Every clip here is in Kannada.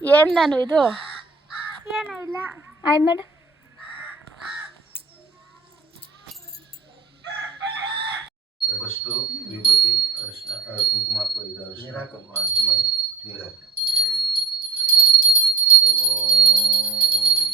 ಏನು ನಾನು ಇದು ಏನೂ ಇಲ್ಲ. ಆಯ್ ಮೇಡ ಫಸ್ಟು ವಿಭೂತಿ ಅರಿಶಿನ ಕುಂಕುಮ ಹಾಕುವ ಇದು ಅರಿಶಿನ ಕುಂಕುಮ ಮಾಡಿ ನೀರು ಹಾಕಿ ಓಂ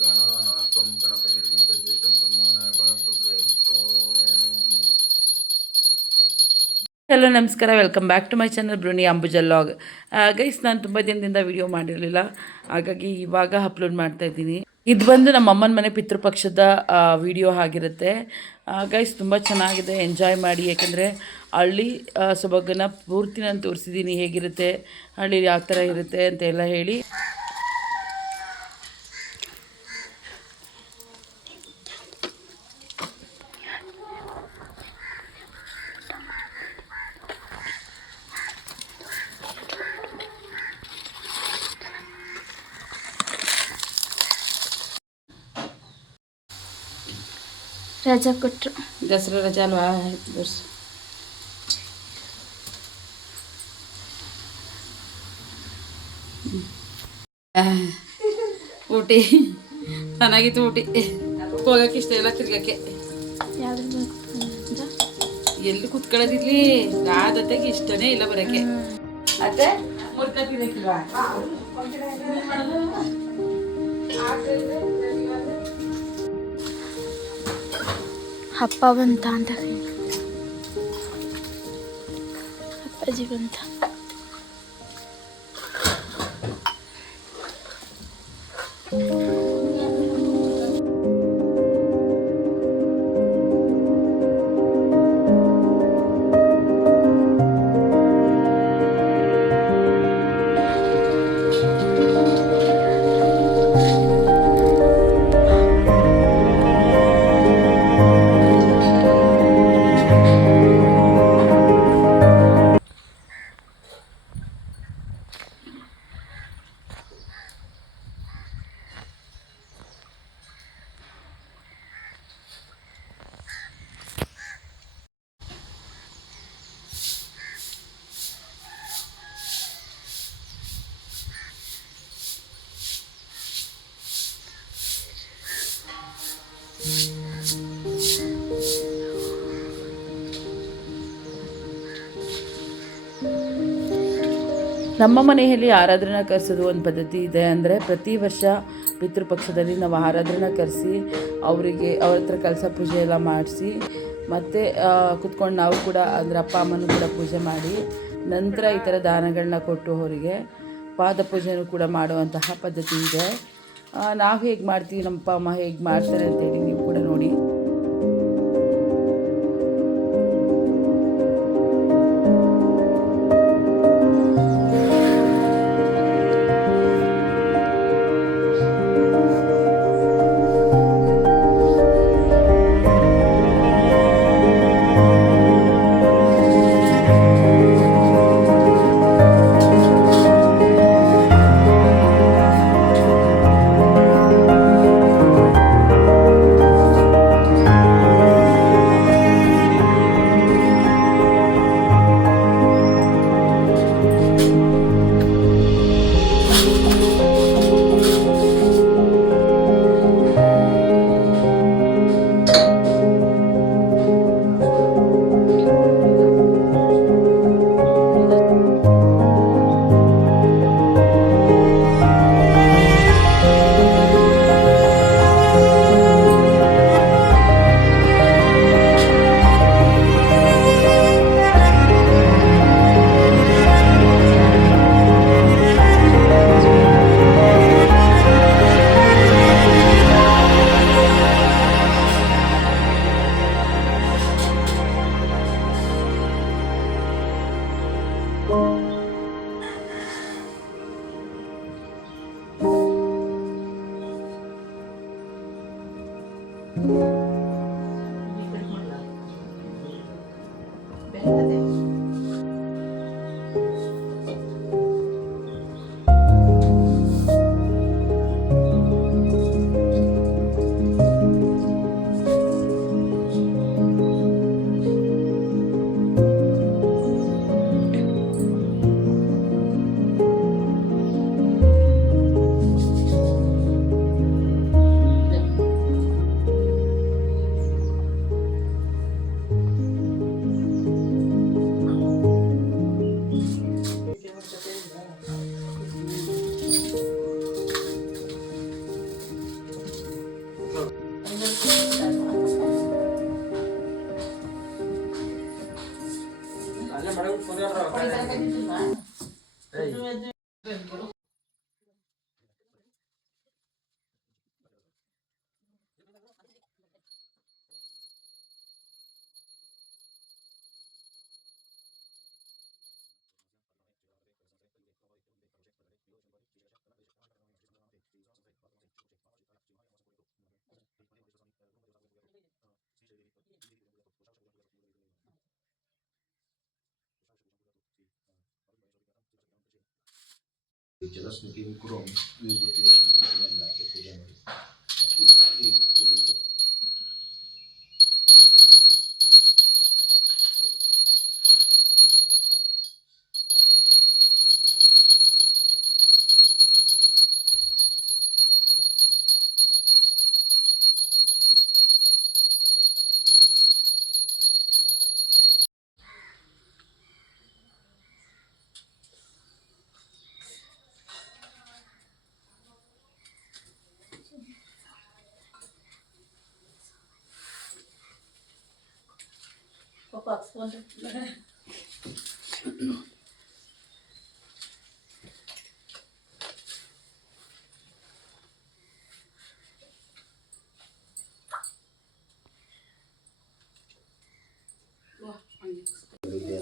ಗಣನಾಥಂ ಗಣಪತಿ ಜ್ಯೇಷ್ಠಂ ಬ್ರಹ್ಮಣಾಯ ಗಣಪತಿ ಓಂ. ಹಲೋ ನಮಸ್ಕಾರ, welcome back to my channel ಬ್ರೂನಿ ಅಂಬುಜಾ ವ್ಲಾಗ್. ಗೈಸ್, ನಾನು ತುಂಬ ದಿನದಿಂದ ವಿಡಿಯೋ ಮಾಡಿರಲಿಲ್ಲ, ಹಾಗಾಗಿ ಇವಾಗ ಅಪ್ಲೋಡ್ ಮಾಡ್ತಾಯಿದ್ದೀನಿ. ಇದು ಬಂದು ನಮ್ಮ ಅಮ್ಮನ ಮನೆ ಪಿತೃಪಕ್ಷದ ವಿಡಿಯೋ ಆಗಿರುತ್ತೆ. ಗೈಸ್, ತುಂಬ ಚೆನ್ನಾಗಿದೆ, ಎಂಜಾಯ್ ಮಾಡಿ. ಯಾಕೆಂದರೆ ಹಳ್ಳಿ ಸೊಬಗನ್ನು ಪೂರ್ತಿ ನಾನು ತೋರಿಸಿದ್ದೀನಿ, ಹೇಗಿರುತ್ತೆ ಹಳ್ಳಿ, ಯಾವ ಥರ ಇರುತ್ತೆ ಅಂತೆಲ್ಲ ಹೇಳಿ. ರಜಾ ಕೊಟ್ಟರು, ದಸರಾ ರಜಾ ಅಲ್ವಾ, ವರ್ಷ ಊಟಿ ಚೆನ್ನಾಗಿತ್ತು. ಊಟಿ ಹೋಗಕ್ಕೆ ಇಷ್ಟ ಇಲ್ಲ, ತಿರ್ಗಕ್ಕೆ ಎಲ್ಲಿ ಕುತ್ಕೊಳ್ಳೋದಿರ್ಲಿ, ರಾಧತೆಗೆ ಇಷ್ಟನೇ ಇಲ್ಲ ಬರೋಕ್ಕೆ. ಅತ್ತೆ ಅಪ್ಪ ಬಂತ ಅಂತ ಅಪ್ಪಾಜಿ ಬಂತ. ನಮ್ಮ ಮನೆಯಲ್ಲಿ ಆರಾಧನಾ ಕರೆಸೋದು ಒಂದು ಪದ್ಧತಿ ಇದೆ. ಅಂದರೆ ಪ್ರತಿ ವರ್ಷ ಪಿತೃಪಕ್ಷದಲ್ಲಿ ನಾವು ಆರಾಧನಾ ಕರೆಸಿ ಅವರಿಗೆ ಅವ್ರ ಹತ್ರ ಕಲಸ ಪೂಜೆ ಎಲ್ಲ ಮಾಡಿಸಿ, ಮತ್ತು ಕುತ್ಕೊಂಡು ನಾವು ಕೂಡ, ಅಂದರೆ ಅಪ್ಪ ಅಮ್ಮನೂ ಕೂಡ ಪೂಜೆ ಮಾಡಿ, ನಂತರ ಈ ಥರ ದಾನಗಳನ್ನ ಕೊಟ್ಟು ಅವರಿಗೆ ಪಾದ ಪೂಜೆನೂ ಕೂಡ ಮಾಡುವಂತಹ ಪದ್ಧತಿ ಇದೆ. ನಾವು ಹೇಗೆ ಮಾಡ್ತೀವಿ, ನಮ್ಮ ಅಪ್ಪ ಅಮ್ಮ ಹೇಗೆ ಮಾಡ್ತಾರೆ ಅಂತೇಳಿ ನೀವು ಕೂಡ ನೋಡಿ. ಜಲಸ್ಮಿತಿ ಕುರುಂ ವಿಭೂತಿ ಅರ್ಶನ ಕುಂಕುಮ ಹಾಕಿ ಪೂಜೆ ಮಾಡಿ ಈ ಪೂಜೆ ಕೊಡಿ.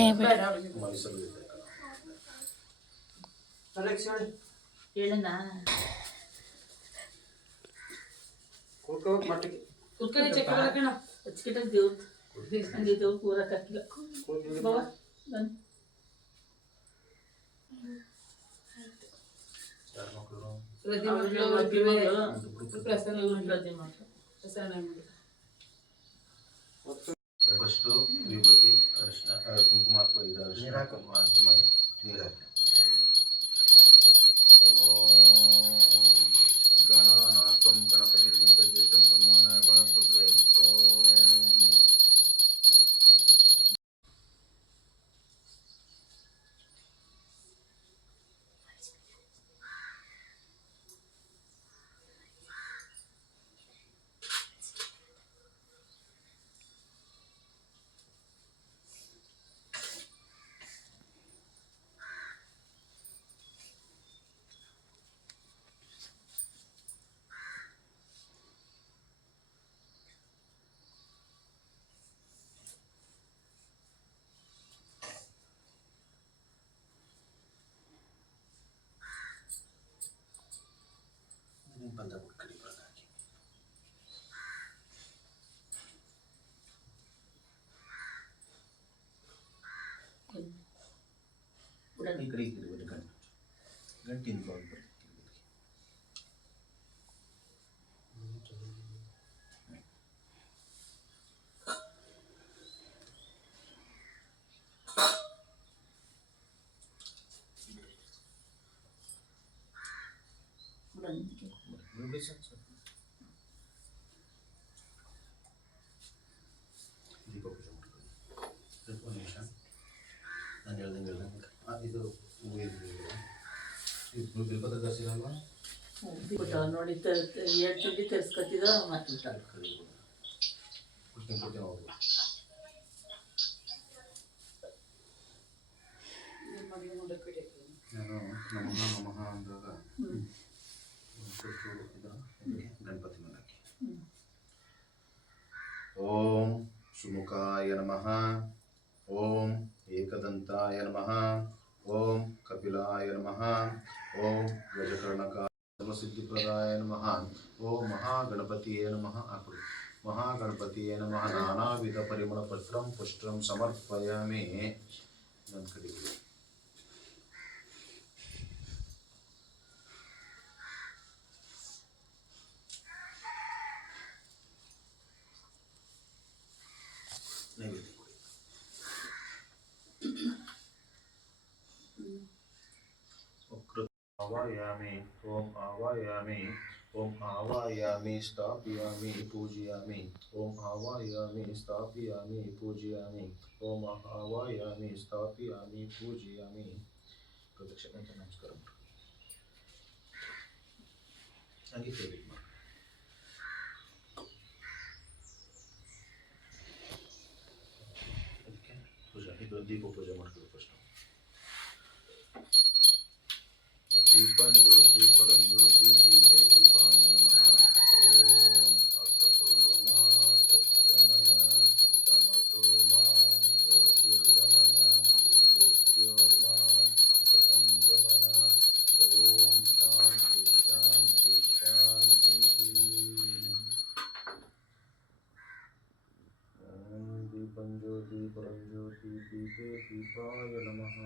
ಏ ಬೇಡ. ಮೈಸೂರು ಹೇಳಣ್ಣ ಕುತ್ಕೊಂಡು ಚಕ್ರ ಕಣ ಹಚ್ಕಿಟ್ಟಾಗ ದೇವ್ರು ಹಂಗೆ ದೇವ್ರು ಕೂರಕ್ಕೆ ಹಾಕಿಲ್ಲ ಬಾಬಾ ಬನ್ನಿ. ರಜೆ ಮಕ್ಕಳು ಪ್ರಸನ್ನ ರಜೆ ಮಕ್ಕಳು ಪ್ರಸನ್ನ ಫಸ್ಟು ವಿಭೂತಿ ಅರಿಶಿನ ಕುಂಕುಮ ಹಾಕುವ ಇದು ಅರಿಶಿನ ಕುಂಕುಮ ಮಾಡಿ ನೀರು ಹಾಕಿ. ಓಂ ಗಣನಾಥಂ ಗಣಪತಿ ಜ್ಯೇಷ್ಠಂ ಬ್ರಹ್ಮಣ ಗಣಪತಿ ಓಂ ಬಂದ ಕಡೆ ಹಾಕಿ. ಈ ಕಡೆ ಗಂಟಿನ ಬಾಲ್ ದೀಪ ಪೂಜೆ ಮಾಡ್ಕೊಳ್ಳಿ. ಒಂದು ನಿಮಿಷ ನಾನು ಹೇಳ್ದಂಗೆ ಇದು ಇದು ಬಿಲ್ಪತ್ರ ಜಾಸ್ತಿರಲ್ವಾ ನೋಡಿ 2 ಚುಟ್ಟಿ ತರಿಸ್ಕೊತಿದ್ದ ಮತ್ತೆ ನಾನು ನಮಃ ನಮಃ ಅಂದಾಗ ಗಣಪತಿ ಮೇಲೆ ಹಾಕಿ. ಓಂ ಸುಮುಖಾಯ ನಮಃ, ಓಂ ಏಕದಂತಾಯ ನಮಃ, ಓಂ ಕಪಿಲಾಯ ನಮಃ, ಓಂ ಗಜಕರ್ಣಕಾಯ ಸಿದ್ಧಿಪ್ರದಾಯ ನಮಃ, ಓಂ ಮಹಾಗಣಪತಿಯೇ ನಮಃ. ಹಾಕೊಳ್ಳಿ. ಮಹಾಗಣಪತಿಯೇ ನಮಃ. ನಾನಾವಿಧ ಪರಿಮಳ ಪತ್ರಂ ಪುಷ್ಪಂ ಸಮರ್ಪಯಾಮಿ. ನನ್ನ ಕಡೆಗೆ ನೈವೇದ್ಯ ಕೊಡಿ. ಆವಾಯಾಮಿ, ಓಂ ಆವಾಯಾಮಿ, ಓಂ ಆವಾಯಾಮಿ ಸ್ಥಾಪಯಾಮಿ ಪೂಜಯಾಮಿ, ಓಂ ಆವಾಯಾಮಿ ಸ್ಥಾಪಯಾಮಿ ಪೂಜಯಾಮಿ, ಓಂ ಆವಾಯಾಮಿ ಸ್ಥಾಪಯಾಮಿ ಪೂಜಯಾಮಿ. ಪ್ರದಕ್ಷಿಣೆ ನಮಸ್ಕಾರ ಹಾಗೆ ಸೇವೆ ಮಾಡಿ. ಅದಕ್ಕೆ ಪೂಜೆ ಇದು ದೀಪ ಪೂಜೆ ಮಾಡ್ತೀವಿ ಫಸ್ಟ್. ದೀಪಂ ಜ್ಯೋತಿ ಪರಂ ಜ್ಯೋತಿ ದೀಪೇ ದೀಪಾಯ ನಮಃ. ಓಂ ಅಸತೋ ಮಾ ಸತ್ಯಮಯ ತಮಸೋ ಮಾ ಜ್ಯೋತಿರ್ಗಮಯ ಮೃತ್ಯೋರ್ಮಾಂ ಅಮೃತಂ ಗಮಯ. ಓಂ ಶಾಂತಿ ಶಾಂತಿ ಶಾಂತಿ. ಓಂ ದೀಪಂ ಜ್ಯೋತಿ ಪರಂ ಜ್ಯೋತಿ ದೀಪೇ ದೀಪಾಯ ನಮಃ.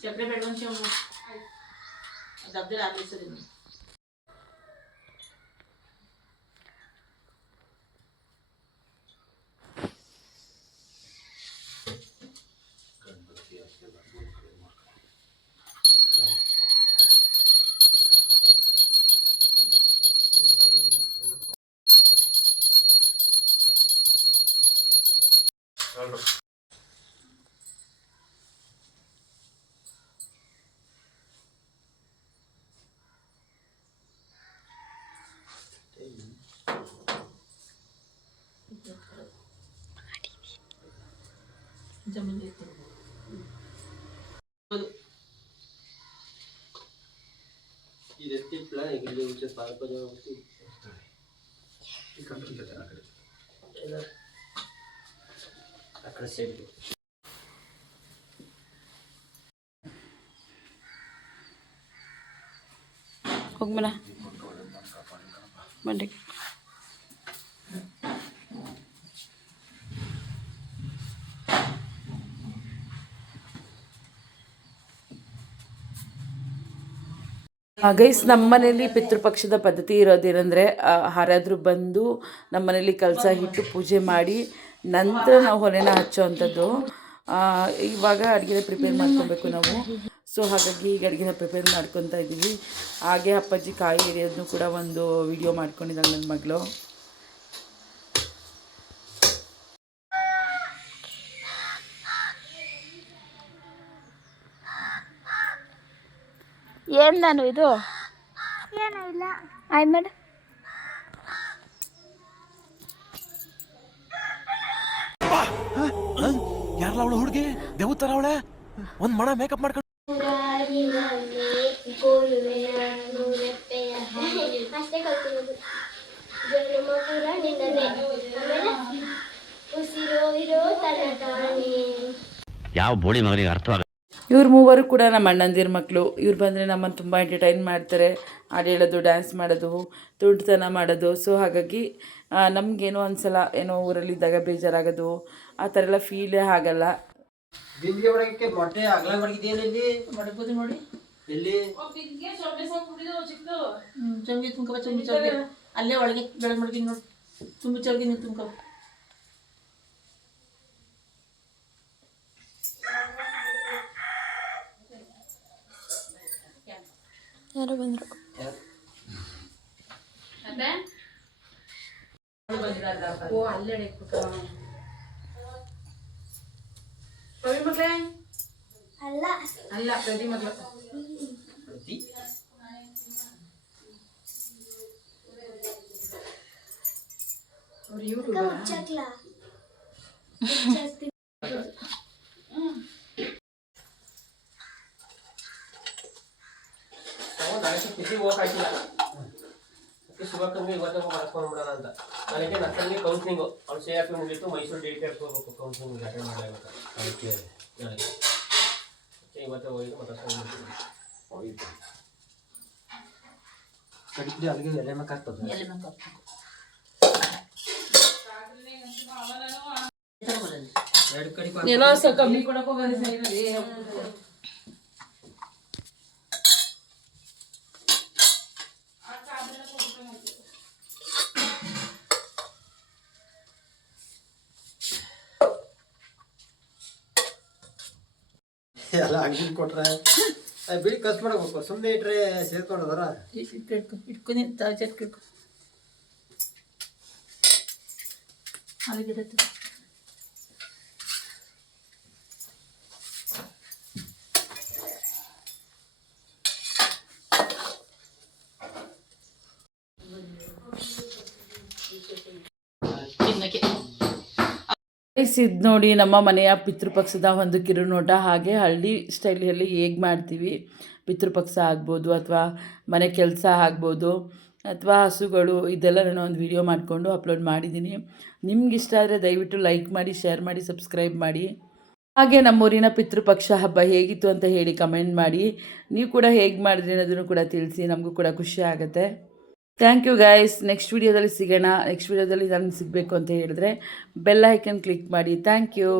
ಸೆಪ್ರೇಟ್ ಬೆಡ್ಕೊಂಡು ಡಬ್ಬದಲ್ಲಿ ಹಾಕಿಸೋದು. ಹೋಗ್ಮನ ಬಂಡಿ. ಗೈಸ್, ನಮ್ಮ ಮನೇಲಿ ಪಿತೃಪಕ್ಷದ ಪದ್ಧತಿ ಇರೋದೇನೆಂದರೆ, ಯಾರಾದರೂ ಬಂದು ನಮ್ಮ ಮನೇಲಿ ಕಲಸ ಇಟ್ಟು ಪೂಜೆ ಮಾಡಿ ನಂತರ ನಾವು ಹೊಲೆನ ಹಚ್ಚೋ ಅಂಥದ್ದು. ಇವಾಗ ಅಡುಗೆನ ಪ್ರಿಪೇರ್ ಮಾಡ್ಕೊಬೇಕು ನಾವು. ಸೊ ಹಾಗಾಗಿ ಈಗ ಅಡುಗೆನ ಪ್ರಿಪೇರ್ ಮಾಡ್ಕೊತಾ ಇದ್ದೀವಿ. ಹಾಗೆ ಅಪ್ಪಾಜಿ ಕಾಯಿ ಎರಿಯೋದನ್ನು ಕೂಡ ಒಂದು ವಿಡಿಯೋ ಮಾಡ್ಕೊಂಡಿದ್ದಾಳೆ ನನ್ನ ಮಗಳು. ಏನು ನಾನು ಇದು ಏನೂ ಇಲ್ಲ. ಆಯ್ ಮೇಡಮ್, ಯಾರಲ್ಲ ಅವಳು ಹುಡುಗಿ ದೇವತರ ಅವಳೆ ಒಂದ್ ಮಣ ಮೇಕಪ್ ಮಾಡ್ಕೊಂಡು ಅಷ್ಟೇ ಕಲ್ತಿರೋದು. ಜನ್ಮ ಪುರ ನಿನ್ನದೇ, ಆಮೇಲೆ ಉಸಿರೋ ಇರೋ ತನತಾನೆ. ಯಾವ ಬೋಳಿ ಮಗನಿಗೆ ಅರ್ಥವಾಗ. ಇವ್ರು ಮೂವರು ಕೂಡ ನಮ್ಮ ಅಣ್ಣಂದಿರ ಮಕ್ಕಳು. ಇವ್ರು ಬಂದರೆ ನಮ್ಮನ್ನು ತುಂಬ ಎಂಟರ್ಟೈನ್ ಮಾಡ್ತಾರೆ. ಹಾಡು ಹೇಳೋದು, ಡ್ಯಾನ್ಸ್ ಮಾಡೋದು, ತುಂಟತನ ಮಾಡೋದು. ಸೊ ಹಾಗಾಗಿ ನಮಗೇನೋ ಒಂದ್ಸಲ ಏನೋ ಊರಲ್ಲಿದ್ದಾಗ ಬೇಜಾರಾಗೋದು ಆ ಥರ ಎಲ್ಲ ಫೀಲೇ ಆಗಲ್ಲ. ಬಿಂದಿಗೆ ಹೊಡಕ್ಕೆ ಮೊಟ್ಟೆ ಅಗಲ ಮಡಗಿದೆಯಲ್ಲಿ ಮಡಗೋದು ನೋಡಿ ಎಲ್ಲಿ ಚಂಗಿ ತುಂಬ್ಕೊ, ಚಂಬಿ ಚರ್ಗಿ ಅಲ್ಲೇ ಒಳಗೆ ಬೆಳಗ್ಗೆ ಮಡಗಿನ ನೋಡಿ, ತುಂಬಿ ಚರ್ಗಿ ನೀವು ತುಂಬ್ಕೊ. ಯಾರು ಬಂದರು? ಓ ಅಲ್ಲೇ ಮಗಳೇ ಅಲ್ಲ ಅಲ್ಲ ಪ್ರತಿ ಮಗಳು. ಚಕ್ಲ ಅದಕ್ಕೆ ತಿಥಿ ಹೋಗಕ್ಕೆ ಆಗಿಲ್ಲ. ಅದಕ್ಕೆ ಶಿವಕ್ಕಂಗೆ ಇವತ್ತೇ ಮಾಡ್ಕೊಂಡ್ಬಿಡೋಣ ಅಂತ. ನನಗೆ ನಕ್ಕಂಗೆ ಕೌನ್ಸಿಲಿಂಗು ಅವ್ನು CRP ಮುಗೀತು, ಮೈಸೂರು ಡೇಟ್ ಹೋಗ್ಬೇಕು ಕೌನ್ಸಿಲಿಂಗ್ ಅಟೆಂಡ್ ಮಾಡಲೇಬೇಕು ಅದಕ್ಕೆ ನನಗೆ. ಇವತ್ತೇ ಹೋಗಿದ್ದು ಮತ್ತೆ ಕಡಿದ್ರೆ ಅಲ್ಲಿಗೆ ಎಲೆ ಮಕ್ಕಾಗ್ತದೆ. ಎರಡು ಕಡೆ ಎಲ್ಲ ಕಮ್ಮಿ ಕೊಡಕ್ಕೆ ಹೋಗೋದು ಸರಿ. ಎಲ್ಲ ಅಂಗಡಿ ಕೊಟ್ರೆ ಬಿಡಿ ಕಸ್ ಮಾಡಬೇಕು. ಸುಮ್ಮನೆ ಇಟ್ರೆ ಸೇರ್ಕೊಂಡದಾರ. ಇಟ್ಕೊಂಡು ತಾಜೆಟ್ಕಿಡ್ಕೊ ಇದು ನೋಡಿ ನಮ್ಮ ಮನೆಯ ಪಿತೃಪಕ್ಷದ ಒಂದು ಕಿರುನೋಟ. ಹಾಗೆ ಹಳ್ಳಿ ಸ್ಟೈಲಲ್ಲಿ ಹೇಗೆ ಮಾಡ್ತೀವಿ, ಪಿತೃಪಕ್ಷ ಆಗ್ಬೋದು ಅಥವಾ ಮನೆ ಕೆಲಸ ಆಗ್ಬೋದು ಅಥವಾ ಹಸುಗಳು, ಇದೆಲ್ಲ ನಾನು ಒಂದು ವಿಡಿಯೋ ಮಾಡಿಕೊಂಡು ಅಪ್ಲೋಡ್ ಮಾಡಿದ್ದೀನಿ. ನಿಮ್ಗೆ ಇಷ್ಟ ಆದರೆ ದಯವಿಟ್ಟು ಲೈಕ್ ಮಾಡಿ, ಶೇರ್ ಮಾಡಿ, ಸಬ್ಸ್ಕ್ರೈಬ್ ಮಾಡಿ. ಹಾಗೆ ನಮ್ಮೂರಿನ ಪಿತೃಪಕ್ಷ ಹಬ್ಬ ಹೇಗಿತ್ತು ಅಂತ ಹೇಳಿ ಕಮೆಂಟ್ ಮಾಡಿ. ನೀವು ಕೂಡ ಹೇಗೆ ಮಾಡಿದ್ರಿ ಅನ್ನೋದನ್ನು ಕೂಡ ತಿಳಿಸಿ, ನಮಗೂ ಕೂಡ ಖುಷಿ ಆಗುತ್ತೆ. Thank you guys. ನೆಕ್ಸ್ಟ್ ವೀಡಿಯೋದಲ್ಲಿ ಸಿಗೋಣ. ನೆಕ್ಸ್ಟ್ ವೀಡಿಯೋದಲ್ಲಿ ನಾನು ಸಿಗಬೇಕು ಅಂತ ಹೇಳಿದ್ರೆ ಬೆಲ್ ಐಕನ್ ಕ್ಲಿಕ್ ಮಾಡಿ. Thank you.